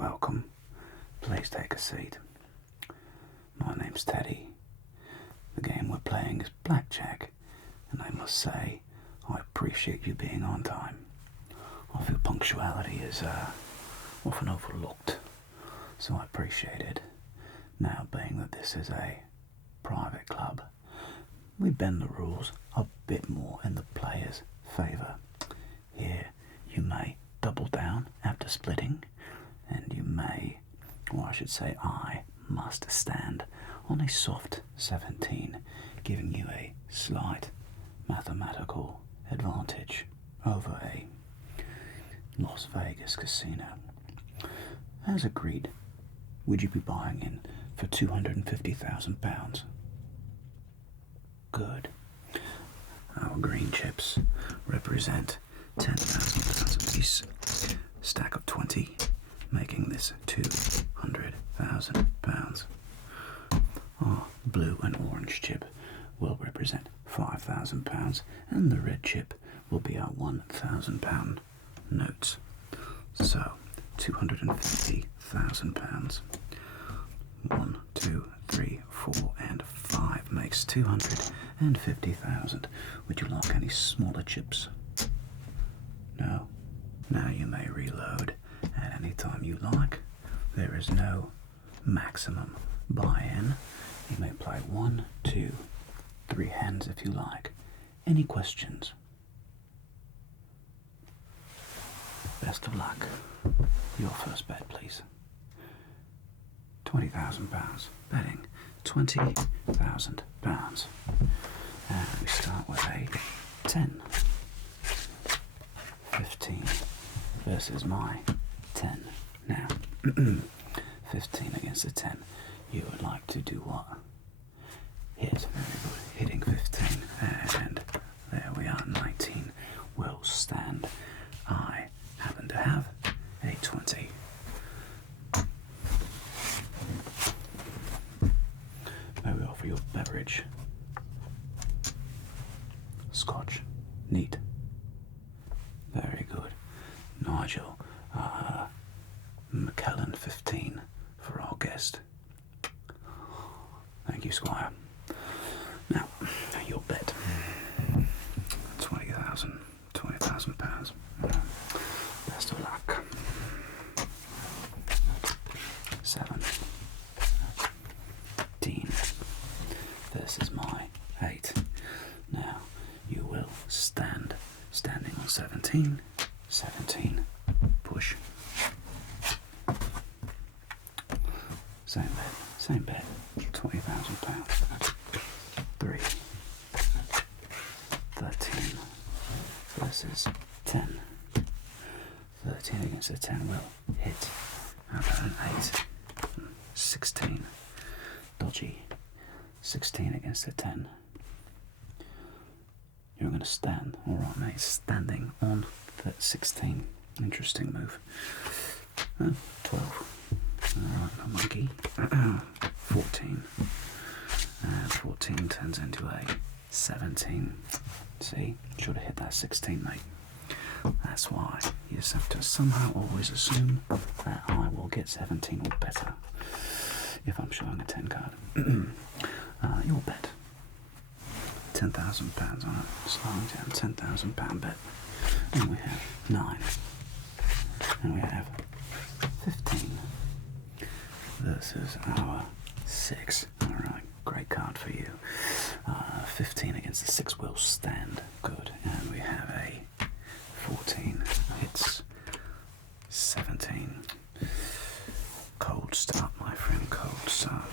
welcome. Please take a seat. My name's Teddy. The game we're playing is Blackjack, and I must say, I appreciate you being on time. I feel punctuality is often overlooked, so I appreciate it. Now, being that this is a private club, we bend the rules a bit more in the player's favour. Here, you may double down after splitting, and you may, or I should say I, must stand on a soft 17, giving you a slight mathematical advantage over a Las Vegas casino. As agreed, would you be buying in for £250,000? Good. Our green chips represent £10,000 apiece. Stack of 20, making this £200,000. Our blue and orange chip will represent £5,000, and the red chip will be our £1,000 notes. So, £250,000. 1, 2, 3, 4, and 5 makes 250,000. Would you like any smaller chips? No? Now you may reload at any time you like. There is no maximum buy-in. You may play 1, 2, 3 hands if you like. Any questions? Best of luck. Your first bet, please. £20,000. Betting £20,000. And we start with a 10. 15 versus my 10. Now, 15 against a 10. You would like to do what? Hit. Very good. Hitting 15. And there we are. 19 will stand. I happen to have a 20. May we offer you a beverage? Scotch. Neat. Very good. Nigel, McKellen 15 for our guest. Thank you, Squire. Now, your bet. £20,000. Best of luck. 17 versus my 8. Now, you will standing on 17. 17. Push. Same bet. £20,000. 3. 13 versus 10. 13 against a 10 will hit. How about an 8? 16. Dodgy. 16 against a 10. You're going to stand. Alright, mate. Standing on that 16. Interesting move. 12. Alright, my monkey. 14. And 14 turns into a 17. See? Should have hit that 16, mate. That's why you just have to somehow always assume that I will get 17 or better if I'm showing a 10 card. Your bet. £10,000 on it. Slowing down. £10,000 bet. And we have 9. And we have 15 versus our 6. Alright, great card for you. 15 against the 6 will stand. Good. And we have a 14. Hits 17. Cold start, my friend. Cold start.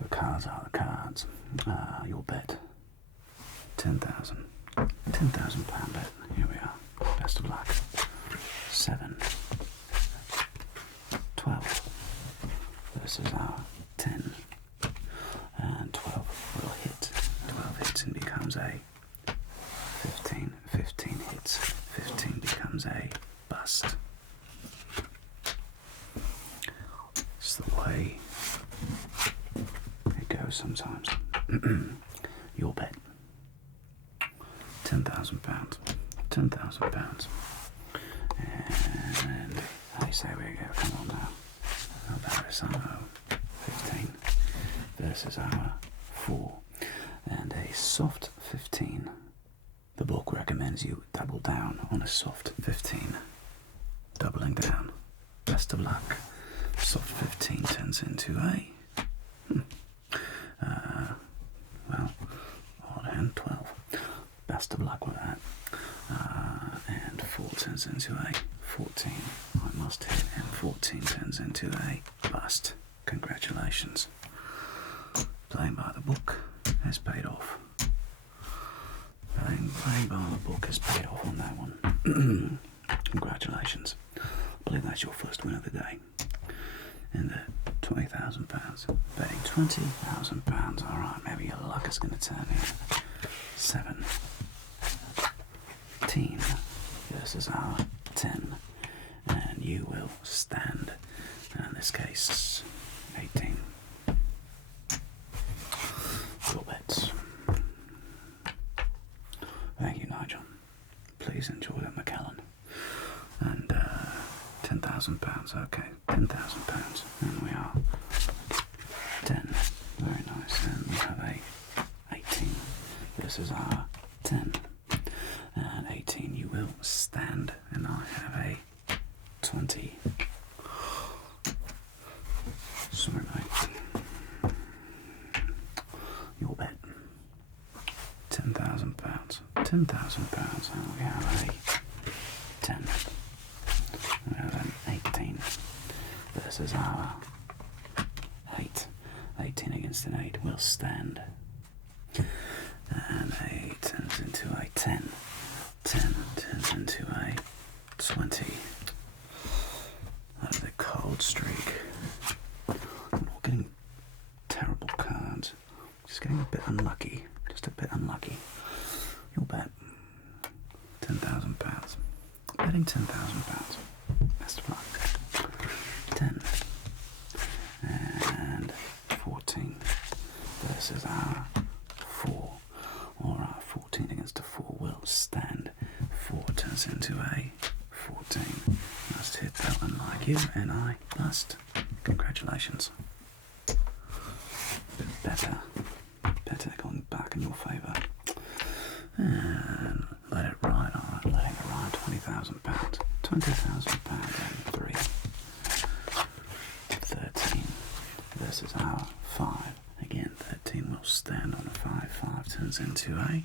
The cards are the cards. Your bet. 10,000. £10,000 bet. Here we are. Best of luck. 7. 12 versus our 10. And 12 will hit. 12 hits and becomes a 15. 15 hits. 15 becomes a bust. It's the way it goes sometimes. Your bet. £10,000. £10,000. And And I say we go, come on now. How about this? 15 versus our 4. And a soft 15. The book recommends you double down on a soft 15. Doubling down. Best of luck. Soft 15 turns into a... well, odd hand 12. Best of luck with that. And 4 turns into a 14. I must hit, and 14 turns into a bust. Congratulations. Playing by the book has paid off. Playing by the book has paid off on that one. Congratulations. I believe that's your first win of the day. And £20,000. Betting £20,000. Alright, maybe your luck is going to turn in. 17 versus our 10. And you will stand. In this case, 18. Your bets. Thank you, Nigel. Please enjoy that McKellen. And £10,000. Okay, £10,000. And we are 10. Very nice. And we have a 18 versus our 10. And 18, you will stand. And I have a 20. Sorry, mate. Your bet. £10,000. £10,000. And we have a 10. We have an 18 versus our 8. 18 against an 8 will stand. And 8 turns into a 10. 10 turns into a 20. That is a cold streak. I'm not getting terrible cards. Just getting a bit unlucky. Just a bit unlucky. You'll bet £10,000. Betting £10,000. Best of luck. 10 and 14 versus our 4. Alright, 14 against a 4 will stand. 4 turns into a 14. Must hit that one like you, and I bust. Congratulations. Bit better. Better going back in your favour. And let it ride. Alright, letting it ride. £20,000. £20,000 and 3. 13 versus our 5. Again, 13 will stand on a 5. 5 turns into a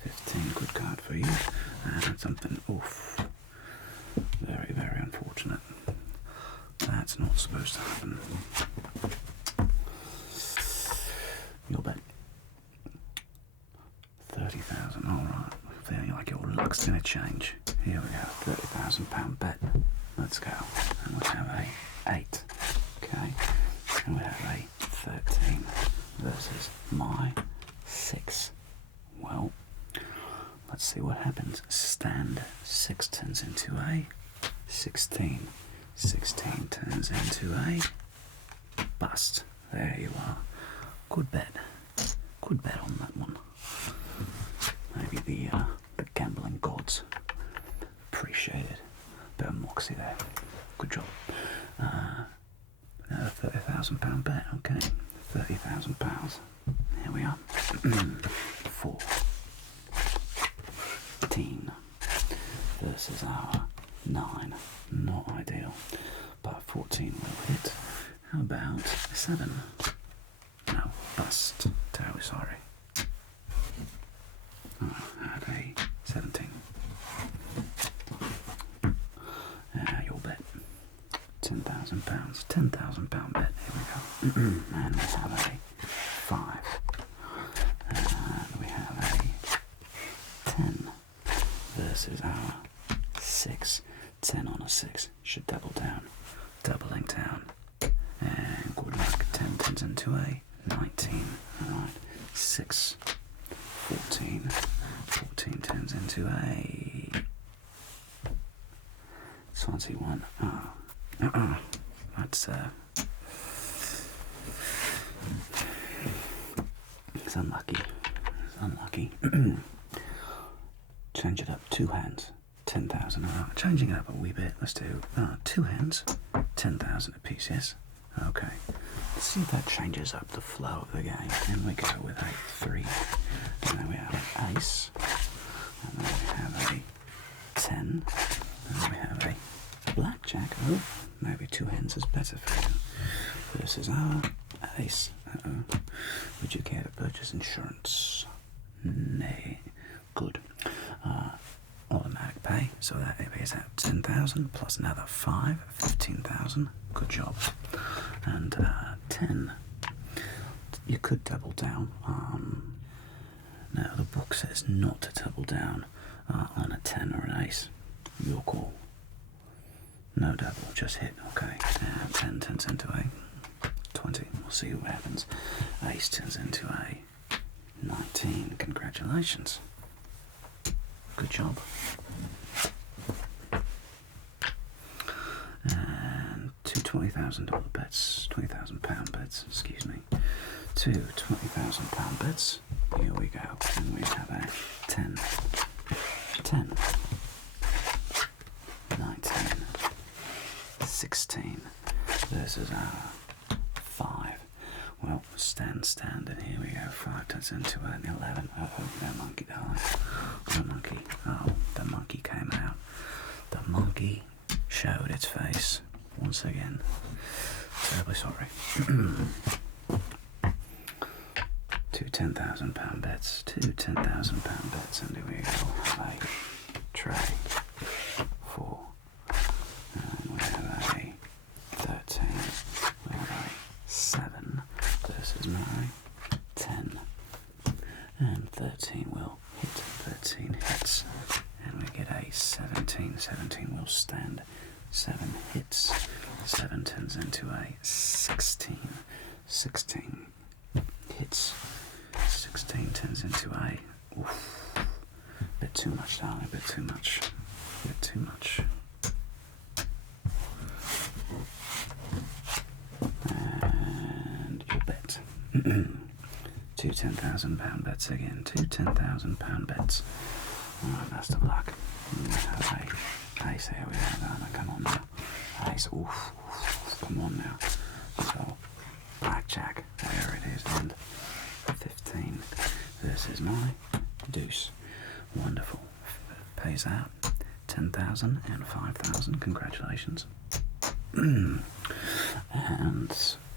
15. Good card for you. And something, oof. Very, very unfortunate. That's not supposed to happen. You'll bet 30,000. Alright. Feeling like your luck's going to change. Here we go. £30,000 bet. Let's go. And we have a 8. Okay. And we have a 13 versus my 6. Well, let's see what happens. Stand. 6 turns into a 16. 16 turns into a bust. There you are. Good bet. Good bet on that one. Maybe the gambling gods appreciate it. Bit of moxie there. Good job. Another £30,000 bet. Okay, £30,000. Here we are. 14 versus our 9. Not ideal, but 14 will hit. How about 7? No, bust. Terribly sorry. I had a 17. Your bet. £10,000. £10,000 bet. Here we go. And we have a 5. And we have a 10 versus our 6. 10 on a 6. Should double down. Doubling down. And good luck. 10 turns into a 19. Alright. 6. 14. 14 turns into a 21. That's it's unlucky. It's unlucky. Change it up. 2 hands. 10,000. Changing it up a wee bit. Let's do 2 hands, 10,000 apiece, yes? Okay. Let's see if that changes up the flow of the game. And we go with a 3. And then we have an ace. And then we have a 10. And then we have a blackjack. Oh, maybe 2 hands is better for you. Versus our ace. Would you care to purchase insurance? Nay. Good. Automatic pay, so that is at 10,000 plus another 5, 15,000. Good job. And 10. You could double down. Now the book says not to double down on a 10 or an ace. Your call. No double, just hit. Okay. 10 turns into a 20. We'll see what happens. Ace turns into a 19. Congratulations. Good job. And two $20,000 bets, £20,000 bets, excuse me. 2 £20,000 bets. Here we go. And we have a 10, 10, 19, 16 versus our 5. Well, stand, and here we go. 5 turns into an 11. Uh-oh, that monkey died. The monkey. Oh, the monkey came out. The monkey showed its face once again. Terribly sorry. 2 £10,000 bets. 2 £10,000 bets. And here we go. A tray. 4. And we have a 13. We have a 7. Versus my 10. And 13 will hit. 13 hits. And we get a 17. 17 will stand. 7 hits. 7 turns into a 16. 16 hits. 16 turns into a... Oof. Bit too much, darling. Bit too much. Bit too much. And your bet. 2 £10,000 bets again. 2 £10,000 bets. Alright, best of luck. We have a ace here. We have come on now. Ace. Oof. Come on now. So, blackjack. There it is. And 15 versus my deuce. Wonderful. Pays out 10,000 and 5,000. Congratulations. And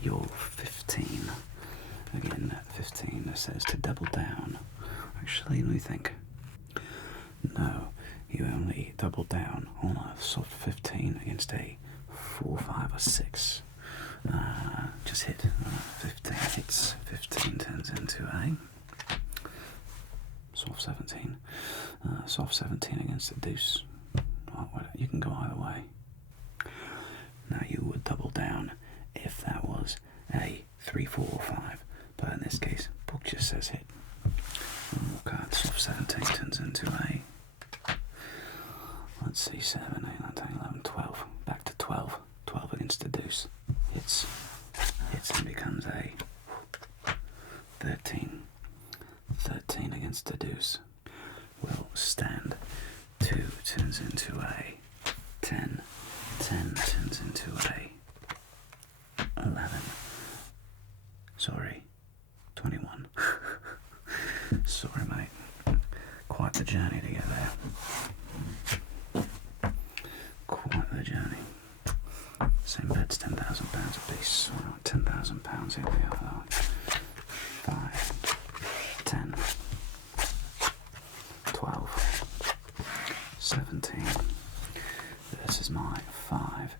you're 15. Again, 15 says to double down. Actually, let me think. No, you only double down on a soft 15 against a 4, 5, or 6. Just hit 15 hits. 15 turns into a soft 17. Soft 17 against the deuce. You can go either way. Now you would double down if that was a 3, 4, or 5. But in this case, book just says hit. One more card, soft 17 turns into a, let's see, 7, 8, 9, 10, 11, 12. Back to 12. 12 against the deuce. Hits and becomes a 13. 13 against the deuce. Will stand. 2 turns into a 10. 10 turns into a 11. Sorry, 21. Sorry, mate. Quite the journey to get there. Quite the journey. Same bets, £10,000 a piece. £10,000, here we are. 5, 10, 12, 17. This is my 5.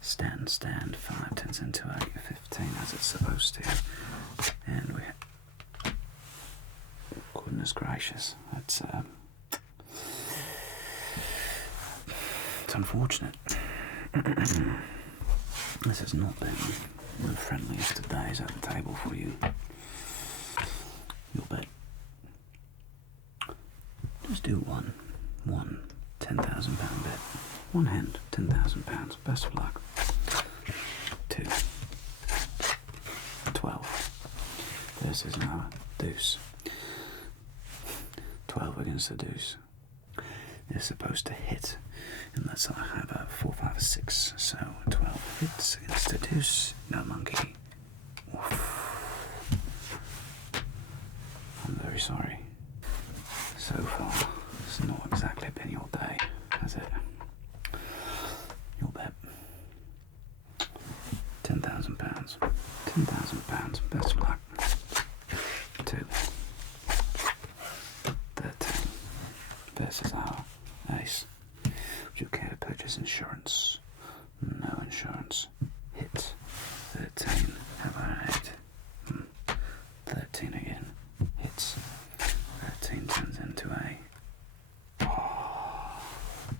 Stand. 5 turns into a 15 as it's supposed to. And we... Goodness gracious. That's... It's unfortunate. This has not been the friendliest of days at the table for you. You'll bet. Just do one £10,000 bet. One hand, £10,000. Best of luck. 2, 12. This is now deuce. 12 against the deuce. is supposed to hit, unless I have a 4, 5, or 6. So 12 hits against a deuce. No monkey. Oof. I'm very sorry. So far, it's not exactly been your day, has it? You'll bet. £10,000. £10,000. Best of luck. 2. 13. Versus our ace. Would you care to purchase insurance? No insurance. Hit. 13. Have I 8? 13 again. Hits. 13 turns into a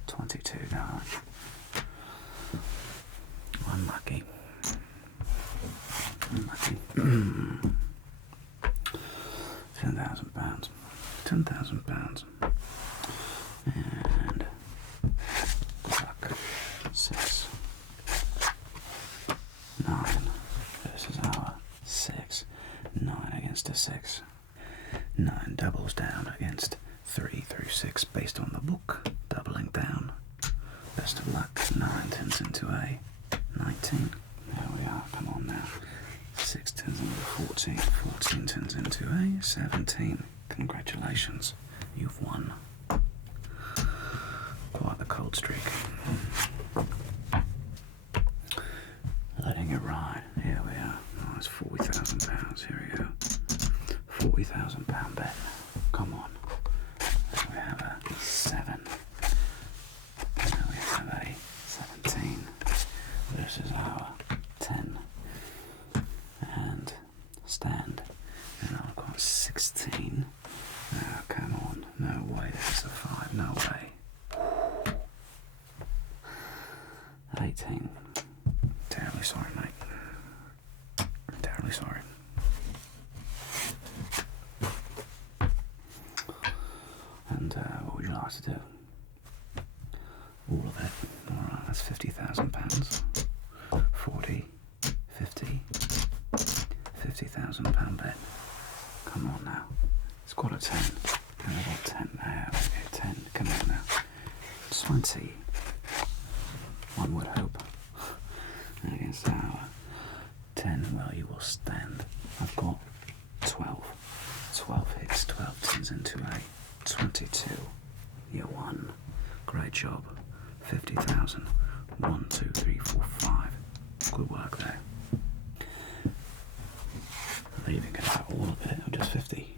22 darn. Unlucky. Unlucky. £10,000. £10,000. And luck. 6. 9 versus our 6. 9 against a 6. 9 doubles down against 3 through 6 based on the book. Doubling down. Best of luck. 9 turns into a 19. There we are. Come on now. 6 turns into 14. 14 turns into a 17. Congratulations. You've won. Quite the cold streak. Letting it ride. Here we are. Oh, it's £40,000. Here we go. £40,000 bet. Come on. There we have a 7. There we have a 17 versus our 10. And stand. And I've got 16. Oh, come on. No way. This is a 5. No way. 18. Terribly sorry, mate. Terribly sorry. And what would you like to do? All of it. Alright, that's £50,000. 40, 50, £50,000 bet. Come on now. It's got a 10. And I've got 10 now. Okay, 10. Come on now. 20. One would hope. And against our 10, well, you will stand. I've got 12. 12 hits. 12 turns into a 22. You won. Great job. 50,000. 1, 2, 3, 4, 5. Good work there. Leaving it out all of it, or just 50.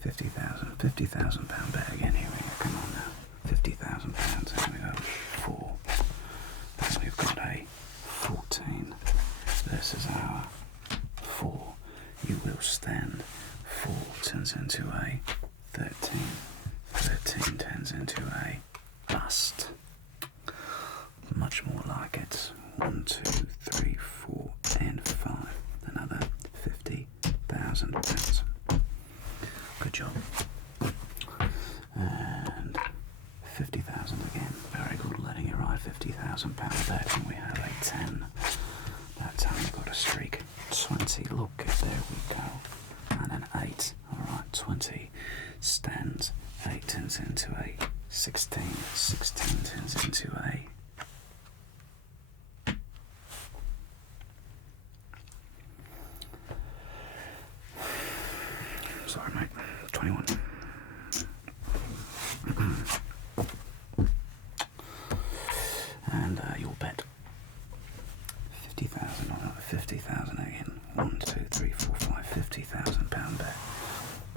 50,000. £50,000 bet again. Here we go. Come on now. £50,000. Here we go. 4. And we've got a 14 versus our 4. You will stand. 4 turns into a 13. 13 turns into a bust. Much more like it. 1, 2, 3, 4, and 5. Another £50,000. Good job. And 50,000 again. Very good. Letting it ride. £50,000 bet, and we have a 10. That time we got a streak. 20. Look, there we go. And an 8. Alright, 20 stands. 8 turns into a 16. 16 turns into a sorry, mate. 21. And you'll bet 50,000 on it. 50,000 again. 1, 2, 3, 4, 5. £50,000 bet.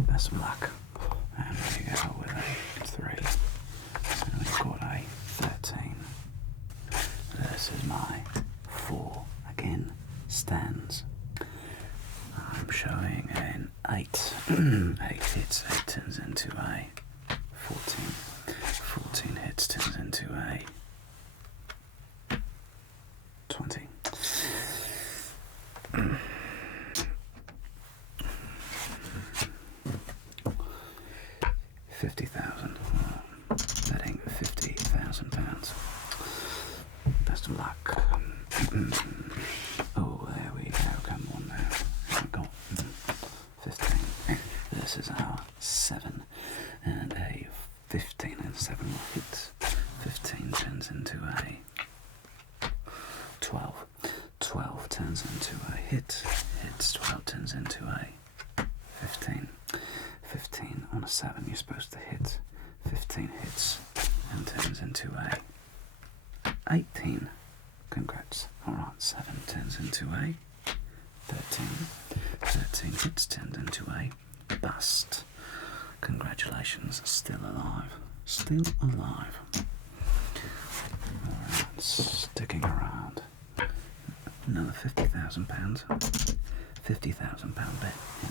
Best of luck. And there you go with a 3. And we've got a 13. This is my 4. Again, stands. I'm showing an 8. 8 hits, 8 turns into a 14. 14 hits turns into a 20. £50,000. Betting £50,000. Best of luck. Oh, there we go. Come on now. I've got 15. This is our 7 and a 15 and 7 15. 15 on a 7, you're supposed to hit. 15 hits and turns into a 18. Congrats. Alright, 7 turns into a 13. 13 hits turned into a bust. Congratulations, still alive. Still alive. Alright, sticking around. Another £50,000. £50,000 bet in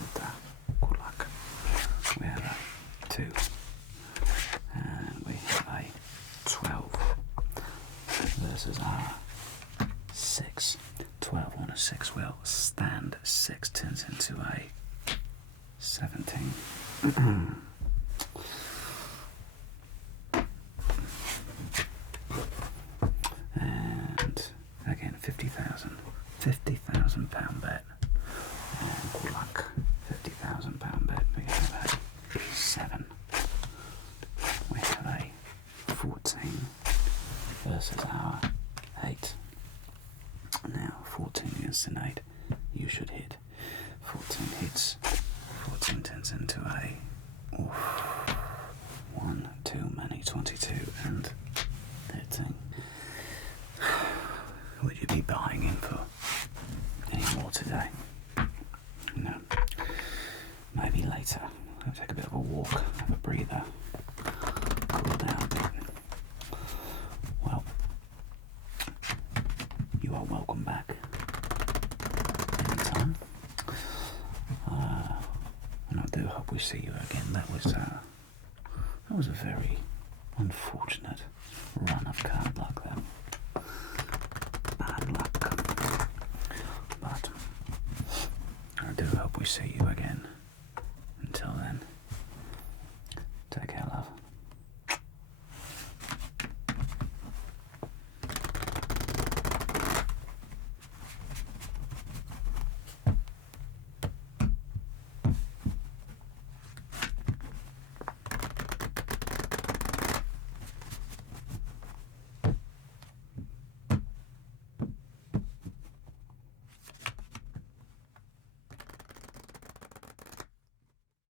good luck. We have a 2. And we have a 12 versus our 6. 12 on a 6 will stand. 6 turns into a 17. And again, £50,000 bet. And good luck. £50,000 bet. We have a 7. We have a 14 versus our 8. Now 14 against an 8. You should hit. 14 hits. 14 turns into a 1 too many. 22 and 13. Would you be buying in for any more today? No. Maybe later. I'll take a bit of a walk, have a breather, cool down a bit. Well, you are welcome back anytime. And I do hope we see you again. That was a very unfortunate run of card luck there. Bad luck. But I do hope we see you again